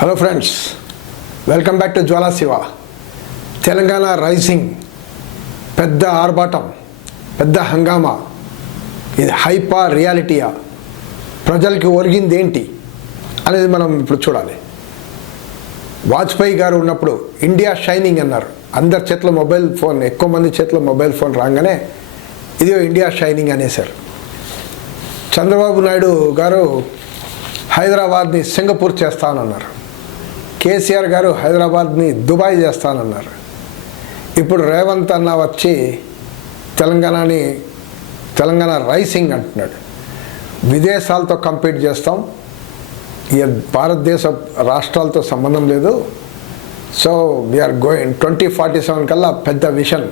Hello friends, welcome back to Jwala Shiva. Telangana rising పెద్ద ఆర్భాటం, పెద్ద హంగామా. ఇది హైపా రియాలిటీయా, ప్రజలకి ఒరిగింది ఏంటి అనేది మనం ఇప్పుడు చూడాలి. వాజ్పేయి గారు ఉన్నప్పుడు ఇండియా షైనింగ్ అన్నారు. అందరి చేతిలో మొబైల్ ఫోన్, ఎక్కువ మంది చేతిలో మొబైల్ ఫోన్ రాగానే ఇది ఇండియా షైనింగ్ అనేసారు. చంద్రబాబు నాయుడు గారు హైదరాబాద్ని సింగపూర్ చేస్తానన్నారు. కేసీఆర్ గారు హైదరాబాద్ని దుబాయ్ చేస్తానన్నారు. ఇప్పుడు రేవంత్ అన్న వచ్చి తెలంగాణ రైసింగ్ అంటున్నాడు. విదేశాలతో కంపీట్ చేస్తాం, ఈ భారతదేశ రాష్ట్రాలతో సంబంధం లేదు. సో వీఆర్ గోయింగ్ 2047 కల్లా పెద్ద విషన్,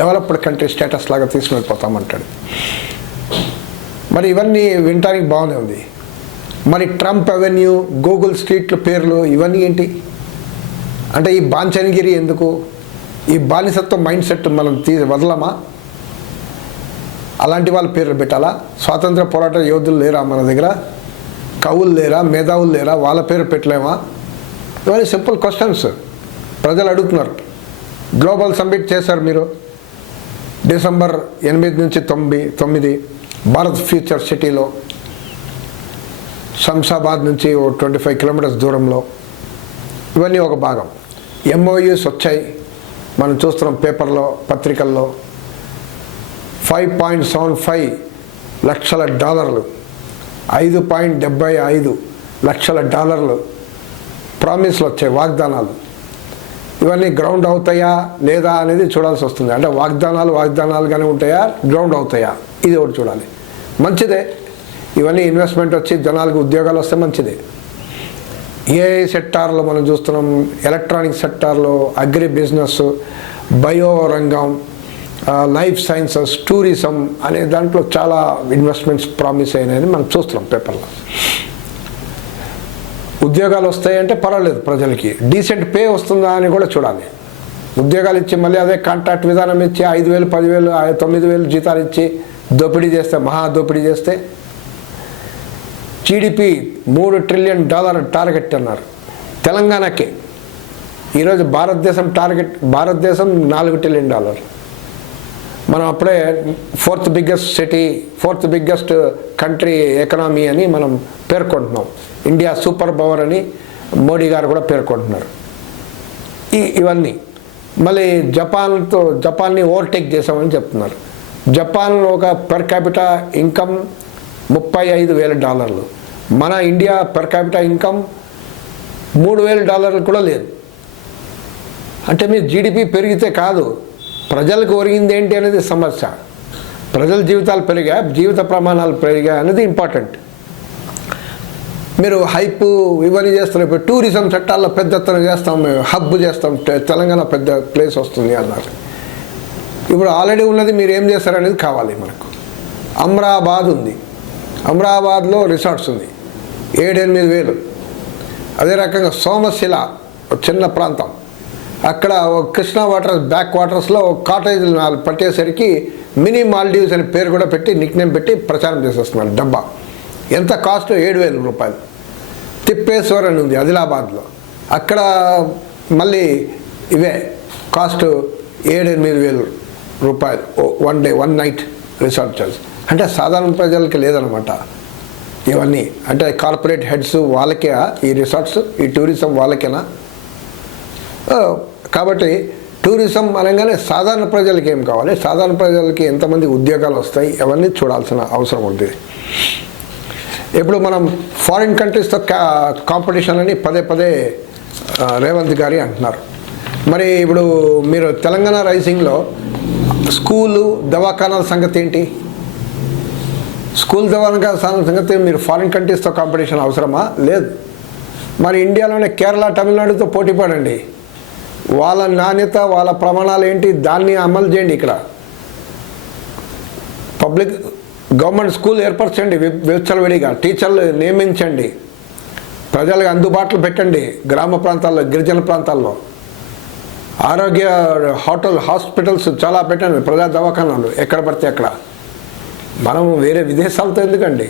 డెవలప్డ్ కంట్రీ స్టేటస్ లాగా తీసుకుని వెళ్ళిపోతామంటాడు. మరి ఇవన్నీ వినటానికి బాగానే ఉంది. మరి ట్రంప్ అవెన్యూ, గూగుల్ స్ట్రీట్ల పేర్లు ఇవన్నీ ఏంటి అంటే, ఈ బాంచనగిరి ఎందుకు? ఈ బానిసత్వ మైండ్ సెట్ మనం వదలమా? అలాంటి వాళ్ళ పేర్లు పెట్టాలా? స్వాతంత్ర పోరాట యోధులు లేరా మన దగ్గర? కవులు లేరా? మేధావులు లేరా? వాళ్ళ పేరు పెట్టలేమా? ఇవన్నీ సింపుల్ క్వశ్చన్స్ ప్రజలు అడుగుతున్నారు. గ్లోబల్ సమ్మిట్ చేశారు మీరు, డిసెంబర్ 8 నుంచి 9 భారత్ ఫ్యూచర్ సిటీలో, శంషాబాద్ నుంచి 25 కిలోమీటర్స్ దూరంలో. ఇవన్నీ ఒక భాగం. MOUs వచ్చాయి, మనం చూస్తున్నాం పేపర్లో, పత్రికల్లో. $5.75 లక్షల, $5.75 లక్షల ప్రామిస్లు వచ్చాయి, వాగ్దానాలు. ఇవన్నీ గ్రౌండ్ అవుతాయా లేదా అనేది చూడాల్సి వస్తుంది. అంటే వాగ్దానాలుగానే ఉంటాయా, గ్రౌండ్ అవుతాయా, ఇది ఒకటి చూడాలి. మంచిదే, ఇవన్నీ ఇన్వెస్ట్మెంట్ వచ్చి జనాలకు ఉద్యోగాలు వస్తే మంచిదే. AI సెక్టార్లో మనం చూస్తున్నాం, ఎలక్ట్రానిక్ సెక్టార్లో, అగ్రి బిజినెస్, బయో రంగం, లైఫ్ సైన్సెస్, టూరిజం అనే దాంట్లో చాలా ఇన్వెస్ట్మెంట్స్ ప్రామిస్ అయినాయని మనం చూస్తున్నాం పేపర్లో. ఉద్యోగాలు వస్తాయంటే పర్వాలేదు, ప్రజలకి డీసెంట్ పే వస్తుందా అని కూడా చూడాలి. ఉద్యోగాలు ఇచ్చి మళ్ళీ అదే కాంట్రాక్ట్ విధానం ఇచ్చి 5,000, 10,000, 9,000 జీతాలు ఇచ్చి దోపిడీ చేస్తే, మహా దోపిడీ చేస్తే. GDP $3 ట్రిలియన్ టార్గెట్ అన్నారు తెలంగాణకే. ఈరోజు భారతదేశం $4 ట్రిలియన్. మనం అప్పుడే 4th biggest city, 4th biggest country economy అని మనం పేర్కొంటున్నాం. ఇండియా సూపర్ పవర్ అని మోడీ గారు కూడా పేర్కొంటున్నారు. ఇవన్నీ మళ్ళీ జపాన్ని ఓవర్టేక్ చేసామని చెప్తున్నారు. జపాన్లో ఒక పర్ క్యాపిటా ఇన్కమ్ $35,000. మన ఇండియా పర్ క్యాపిటల్ ఇన్కమ్ $3,000 కూడా లేదు. అంటే మీ GDP పెరిగితే కాదు, ప్రజలకు ఒరిగింది ఏంటి అనేది సమస్య. ప్రజల జీవితాలు పెరిగా, జీవిత ప్రమాణాలు పెరిగా అనేది ఇంపార్టెంట్. మీరు హైప్ ఇవన్నీ చేస్తున్నారు. ఇప్పుడు టూరిజం చట్టాల్లో పెద్ద ఎత్తున చేస్తాం, మేము హబ్ చేస్తాం, తెలంగాణ పెద్ద ప్లేస్ వస్తుంది అన్నారు. ఇప్పుడు ఆల్రెడీ ఉన్నది మీరు ఏం చేస్తారనేది కావాలి మనకు. అమ్రాబాద్ ఉంది, అమ్రాబాద్లో రిసార్ట్స్ ఉంది, 7-8 వేలు. అదే రకంగా సోమశిల చిన్న ప్రాంతం, అక్కడ కృష్ణా బ్యాక్ వాటర్స్లో కాటేజీలు 4 పట్టేసరికి మినీ మాల్డీవ్స్ అనే పేరు కూడా పెట్టి, నిక్నేమ్ పెట్టి ప్రచారం చేసేస్తున్నారు. డబ్బా ఎంత కాస్ట్? $7,000. తిప్పేశ్వర్ అని ఉంది ఆదిలాబాద్లో, అక్కడ మళ్ళీ ఇవే కాస్ట్ $7-8 వేలు, 1 డే 1 నైట్ రిసార్ట్ చార్జ్. అంటే సాధారణ ప్రజలకి లేదనమాట ఇవన్నీ. అంటే కార్పొరేట్ హెడ్స్ వాళ్ళకే ఈ రిసార్ట్స్, ఈ టూరిజం వాళ్ళకేనా? కాబట్టి టూరిజం అనగానే సాధారణ ప్రజలకి ఏం కావాలి, సాధారణ ప్రజలకి ఎంతమంది ఉద్యోగాలు వస్తాయి, అవన్నీ చూడాల్సిన అవసరం ఉంది. ఇప్పుడు మనం ఫారిన్ కంట్రీస్తో కాంపిటీషన్ అని పదే రేవంత్ గారి అంటున్నారు. మరి ఇప్పుడు మీరు తెలంగాణ రైజింగ్లో స్కూలు, దవాఖానాల సంగతి ఏంటి? స్కూల్ దవాఖానాల సంగతి మీరు ఫారిన్ కంట్రీస్తో కాంపిటీషన్ అవసరమా? లేదు. మరి ఇండియాలోనే కేరళ, తమిళనాడుతో పోటీ పడండి. వాళ్ళ నాణ్యత, వాళ్ళ ప్రమాణాలు ఏంటి, దాన్ని అమలు చేయండి. ఇక్కడ గవర్నమెంట్ స్కూల్ ఏర్పరచండి, విచ్చలవిడిగా టీచర్లు నియమించండి, ప్రజలకు అందుబాటులో పెట్టండి. గ్రామ ప్రాంతాల్లో, గిరిజన ప్రాంతాల్లో ఆరోగ్య హాస్పిటల్స్ చాలా పెట్టండి, ప్రజా దవాఖానాలు ఎక్కడ పడితే అక్కడ. మనం వేరే విదేశాలతో ఎందుకండి?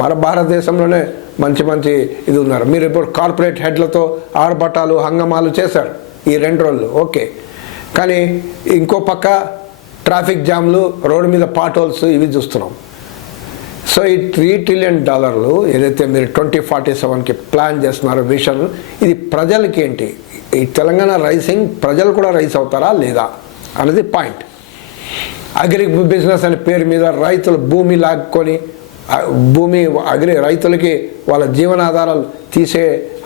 మన భారతదేశంలోనే మంచి మంచి ఇది ఉన్నారు. మీరు ఇప్పుడు కార్పొరేట్ హెడ్లతో ఆర్భటాలు హంగమాలు చేశారు ఈ 2 రోజులు, ఓకే. కానీ ఇంకో పక్క ట్రాఫిక్ జామ్లు, రోడ్డు మీద పాట్ హోల్స్ ఇవి చూస్తున్నాం. సో ఈ $3 ట్రిలియన్ ఏదైతే మీరు 2047కి ప్లాన్ చేస్తున్నారో విషన్, ఇది ప్రజలకి ఏంటి? ఈ తెలంగాణ రైసింగ్ ప్రజలు కూడా రైస్ అవుతారా లేదా అనేది పాయింట్. అగ్రి బిజినెస్ అనే పేరు మీద రైతులు భూమి లాక్కొని రైతులకి వాళ్ళ జీవనాధారాలు తీసే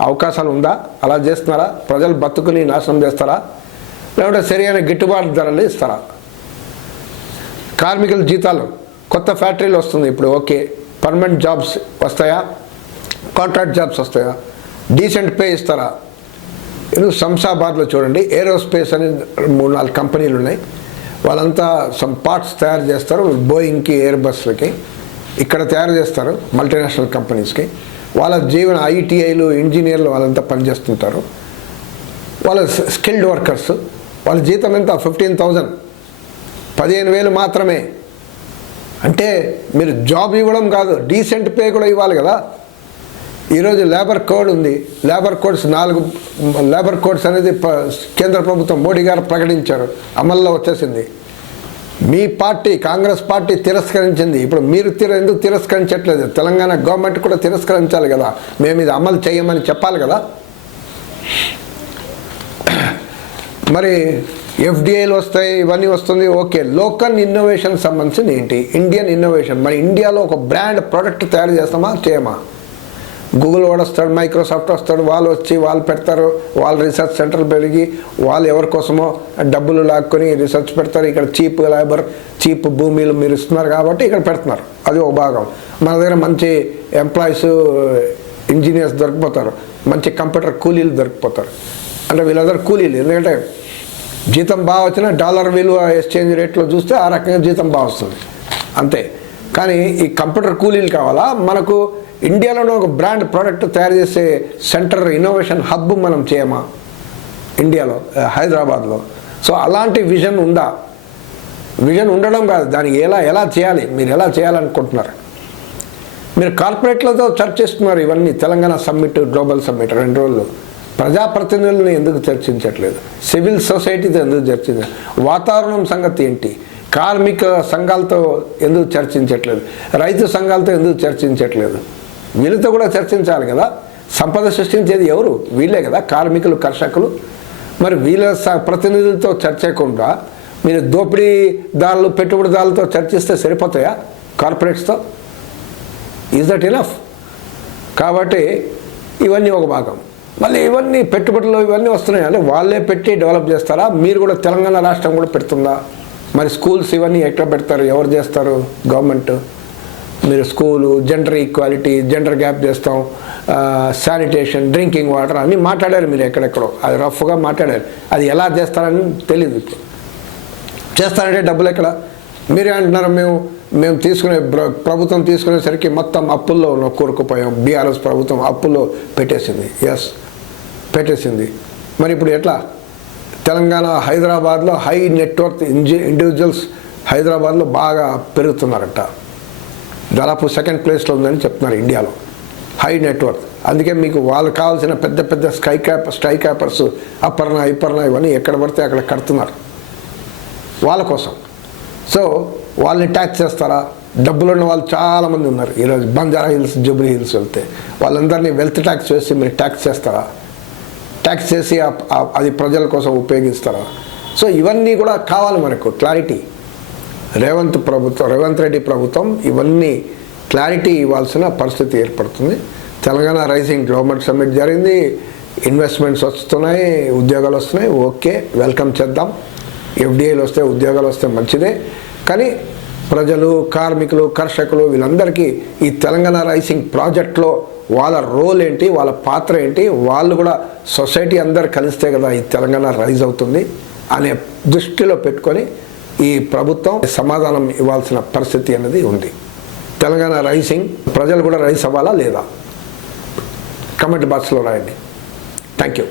అవకాశాలు ఉందా? అలా చేస్తున్నారా? ప్రజలు బతుకుని నాశనం చేస్తారా? లేకుంటే సరైన గిట్టుబాటు ధరలు ఇస్తారా? కార్మికుల జీతాలు, కొత్త ఫ్యాక్టరీలు వస్తుంది ఇప్పుడు, ఓకే. పర్మనెంట్ జాబ్స్ వస్తాయా? కాంట్రాక్ట్ జాబ్స్ వస్తాయా? డీసెంట్ పే ఇస్తారా? శంషాబాద్లో చూడండి, ఏరోస్పేస్ అని 3-4 కంపెనీలు ఉన్నాయి. వాళ్ళంతా సమ్ పార్ట్స్ తయారు చేస్తారు బోయింగ్కి, ఎయిర్ బస్లకి. ఇక్కడ తయారు చేస్తారు మల్టీనేషనల్ కంపెనీస్కి. వాళ్ళ జీవన ఐటీఐలు, ఇంజనీర్లు వాళ్ళంతా పనిచేస్తుంటారు. వాళ్ళ స్కిల్డ్ వర్కర్స్, వాళ్ళ జీతం ఎంత? 15,000, 15,000 మాత్రమే. అంటే మీరు జాబ్ ఇవ్వడం కాదు, డీసెంట్ పే కూడా ఇవ్వాలి కదా. ఈరోజు లేబర్ కోడ్ ఉంది, లేబర్ కోడ్స్ 4 లేబర్ కోడ్స్ అనేది కేంద్ర ప్రభుత్వం మోడీ గారు ప్రకటించారు, అమల్లో వచ్చేసింది. మీ పార్టీ కాంగ్రెస్ పార్టీ తిరస్కరించింది. ఇప్పుడు మీరు ఎందుకు తిరస్కరించట్లేదు? తెలంగాణ గవర్నమెంట్ కూడా తిరస్కరించాలి కదా, మేము ఇది అమలు చేయమని చెప్పాలి కదా. మరి ఎఫ్డిఐలు వస్తాయి, ఇవన్నీ వస్తుంది, ఓకే. లోకల్ ఇన్నోవేషన్ సంబంధించింది ఏంటి? Indian innovation. మరి ఇండియాలో ఒక బ్రాండ్ ప్రోడక్ట్ తయారు చేస్తామా చేయమా? గూగుల్ వాడు వస్తాడు, మైక్రోసాఫ్ట్ వస్తాడు, వాళ్ళు వచ్చి వాళ్ళు పెడతారు, వాళ్ళు రీసెర్చ్ సెంటర్లు పెరిగి వాళ్ళు ఎవరి కోసమో డబ్బులు లాక్కొని రీసెర్చ్ పెడతారు. ఇక్కడ చీప్ లేబర్, చీప్ భూమిలు మీరు ఇస్తున్నారు కాబట్టి ఇక్కడ పెడుతున్నారు, అది ఒక భాగం. మన దగ్గర మంచి ఎంప్లాయీస్, ఇంజనీర్స్ దొరికిపోతారు, మంచి కంప్యూటర్ కూలీలు దొరికిపోతారు. అంటే వీళ్ళందరూ కూలీలు, ఎందుకంటే జీతం బాగా వచ్చినా డాలర్ విలువ ఎక్స్చేంజ్ రేట్లో చూస్తే ఆ రకంగా జీతం బాగా వస్తుంది అంతే. కానీ ఈ కంప్యూటర్ కూలీలు కావాలా? మనకు ఇండియాలోనే ఒక బ్రాండ్ ప్రోడక్ట్ తయారు చేసే సెంటర్, ఇన్నోవేషన్ హబ్ మనం చేయమా ఇండియాలో, హైదరాబాద్లో? సో అలాంటి విజన్ ఉందా? విజన్ ఉండడం కాదు, దానికి ఎలా చేయాలి, మీరు ఎలా చేయాలనుకుంటున్నారు? మీరు కార్పొరేట్లతో చర్చిస్తున్నారు ఇవన్నీ. తెలంగాణ సమ్మిట్, గ్లోబల్ సమ్మిట్ 2 రోజులు ప్రజాప్రతినిధులను ఎందుకు చర్చించట్లేదు? సివిల్ సొసైటీతో ఎందుకు చర్చించ? వాతావరణం సంగతి ఏంటి? కార్మిక సంఘాలతో ఎందుకు చర్చించట్లేదు? రైతు సంఘాలతో ఎందుకు చర్చించట్లేదు? వీళ్ళతో కూడా చర్చించాలి కదా. సంపద సృష్టించేది ఎవరు? వీళ్ళే కదా, కార్మికులు, కర్షకులు. మరి వీళ్ళ ప్రతినిధులతో చర్చకుండా మీరు దోపిడీదారులు, పెట్టుబడిదారులతో చర్చిస్తే సరిపోతాయా కార్పొరేట్స్తో? Is that enough? కాబట్టి ఇవన్నీ ఒక భాగం. మళ్ళీ ఇవన్నీ పెట్టుబడులు ఇవన్నీ వస్తున్నాయి అంటే వాళ్ళే పెట్టి డెవలప్ చేస్తారా? మీరు కూడా తెలంగాణ రాష్ట్రం కూడా పెడుతుందా? మరి స్కూల్స్ ఇవన్నీ ఎక్కడ పెడతారు? ఎవరు చేస్తారు? గవర్నమెంట్. మీరు school, gender equality, gender gap చేస్తాం, శానిటేషన్, డ్రింకింగ్ వాటర్ అన్నీ మాట్లాడారు మీరు ఎక్కడెక్కడో, అది రఫ్గా మాట్లాడారు. అది ఎలా చేస్తారని తెలియదు. ఇప్పుడు చేస్తారంటే డబ్బులు ఎక్కడ? మీరే అంటున్నారు మేము ప్రభుత్వం తీసుకునేసరికి మొత్తం అప్పుల్లో కూరుకుపోయాం. బీఆర్ఎస్ ప్రభుత్వం అప్పుల్లో పెట్టేసింది. ఎస్, పెట్టేసింది. మరి ఇప్పుడు ఎట్లా? తెలంగాణ, హైదరాబాద్లో హై నెట్వర్త్ ఇండివిజువల్స్ హైదరాబాద్లో బాగా పెరుగుతున్నారట. దాదాపు 2nd ప్లేస్లో ఉందని చెప్తున్నారు ఇండియాలో, హై నెట్వర్త్. అందుకే మీకు వాళ్ళకి కావాల్సిన పెద్ద పెద్ద స్కై క్యాపర్స్, అపర్ణ, ఇవన్నీ ఎక్కడ పడితే అక్కడ కడుతున్నారు వాళ్ళ కోసం. సో వాళ్ళని ట్యాక్స్ చేస్తారా? డబ్బులున్న వాళ్ళు చాలామంది ఉన్నారు ఈరోజు. బంజారా హిల్స్, జూబ్లీ హిల్స్ వెళ్తే వాళ్ళందరినీ వెల్త్ ట్యాక్స్ వేసి మీరు ట్యాక్స్ చేస్తారా? ట్యాక్స్ చేసి అది ప్రజల కోసం ఉపయోగిస్తారా? సో ఇవన్నీ కూడా కావాలి మనకు క్లారిటీ. రేవంత్ రెడ్డి ప్రభుత్వం ఇవన్నీ క్లారిటీ ఇవ్వాల్సిన పరిస్థితి ఏర్పడుతుంది. తెలంగాణ రైజింగ్ గ్లోబల్ సమ్మిట్ జరిగింది, ఇన్వెస్ట్మెంట్స్ వస్తున్నాయి, ఉద్యోగాలు వస్తున్నాయి, ఓకే, వెల్కమ్ చేద్దాం. ఎఫ్డిఐలు వస్తే, ఉద్యోగాలు వస్తే మంచిదే. కానీ ప్రజలు, కార్మికులు, కర్షకులు వీళ్ళందరికీ ఈ తెలంగాణ రైజింగ్ ప్రాజెక్ట్లో వాళ్ళ రోల్ ఏంటి, వాళ్ళ పాత్ర ఏంటి, వాళ్ళు కూడా సొసైటీ అందరు కలిస్తే కదా ఈ తెలంగాణ రైజ్ అవుతుంది అనే దృష్టిలో పెట్టుకొని ఈ ప్రభుత్వం సమాధానం ఇవ్వాల్సిన పరిస్థితి అనేది ఉంది. తెలంగాణ రైజింగ్ ప్రజలు కూడా రైజ్ అవ్వాలా లేదా? కమెంట్ బాక్స్లో రాయండి. Thank you.